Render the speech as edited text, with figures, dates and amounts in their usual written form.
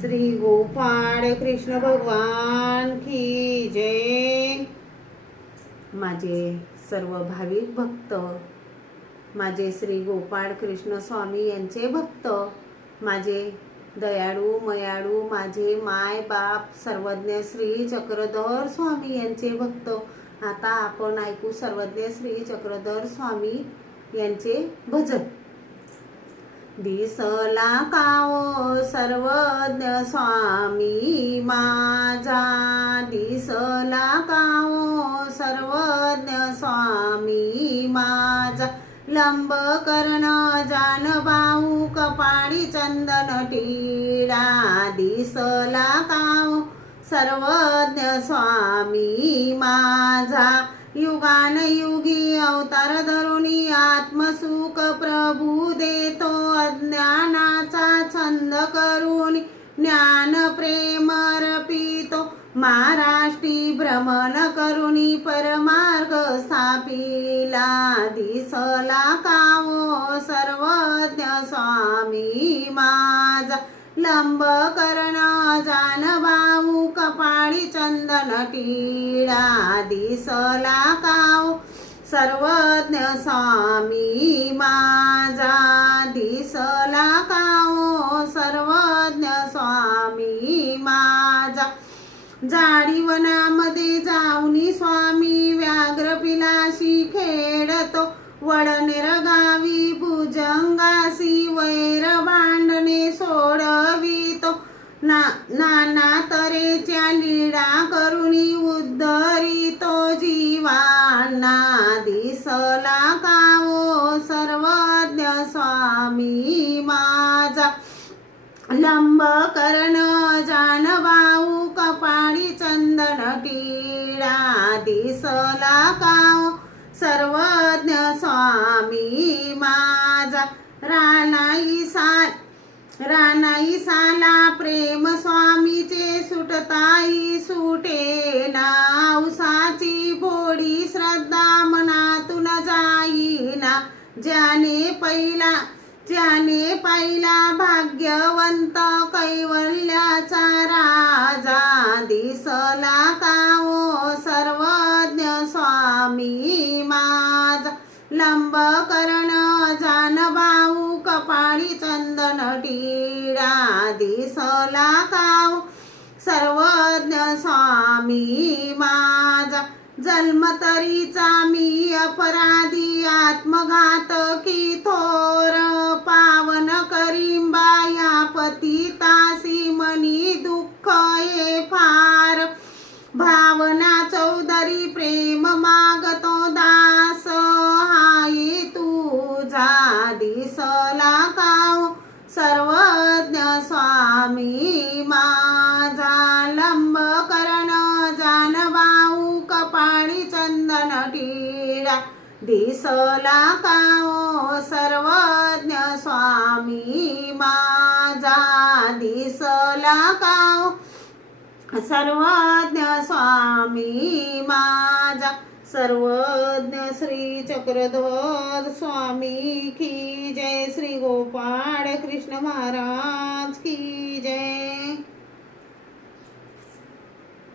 श्री गोपाळ कृष्ण भगवान की जय। माझे सर्व भाविक भक्त, माझे श्री गोपाळ कृष्ण स्वामी यांचे भक्त, माझे दयाळू मयाळू माझे माय बाप सर्वज्ञ श्री चक्रधर स्वामी यांचे भक्त। आता आपण ऐकू सर्वज्ञ श्री चक्रधर स्वामी यांचे भजन। दिसला कावो सर्वज्ञ स्वामी माझा, दिसला कावो सर्वज्ञ स्वामी माझा, लंब कर्ण जानबाहू कपाळी चंदन टिळा, दिसला कावो सर्वज्ञ स्वामी माझा, युगान युगी अवतार धरुनी आत्मसुख प्रभू देतो, अज्ञानाचा छंद करून ज्ञान प्रेम रपितो, महाराष्ट्री भ्रमण करुणी परमार्ग स्थापिला, दिसला कावो सर्वज्ञ स्वामी माझा, लंब कर्ण जानबाहू कपाळी चंदन टिळा, दिसला कावो सर्वज्ञ स्वामी माझा, दिसला कावो सर्वज्ञ स्वामी माझा, जाडीवनामध्ये जाऊनी स्वामी व्याघ्र पिलाशी खेळतो, वडनेर गावी भुजंगासी वैर भांडणे सोडवितो, नाना तऱ्हेच्या लीळा करुणी उद्धरितो जीवांना, दिसला कावो सर्वज्ञ स्वामी माझा, लंब कर्ण जानबाहू कपाळी चंदन टिळा, दिसला कावो सर्वज्ञ स्वामी माझा, रानाई साला प्रेम स्वामीचे सुटताई सुटेना, उसाची भोळी श्रद्धा मनातून जाईना, ज्याने पहिला भाग्यवंत कैवल्याचा राजा, दिसला कावो सर्वज्ञ स्वामी माझा, लंब कर्ण जानबाहू कपाळी चंदन टिळा, दिसला कावो सर्वज्ञ स्वामी माझा, जन्मतरीचा मी अपराधी आत्मघातकी थोर, पावन करींबा या पतितासी मनी दुःख ये फार, भावना चौधरी प्रेम मागतो दास हाय तुझा, दिसला कावो सर्वज्ञ स्वामी माझा, लंब कर्ण जानबाहू कपाळी चंदन टिळा, दिसला कावो सर्वज्ञ स्वामी माझा, दिसला कावो सर्वज्ञ स्वामी माझा, सर्वज्ञ श्री चक्रधर स्वामी की जय। श्री गोपाळ कृष्ण महाराज की जय।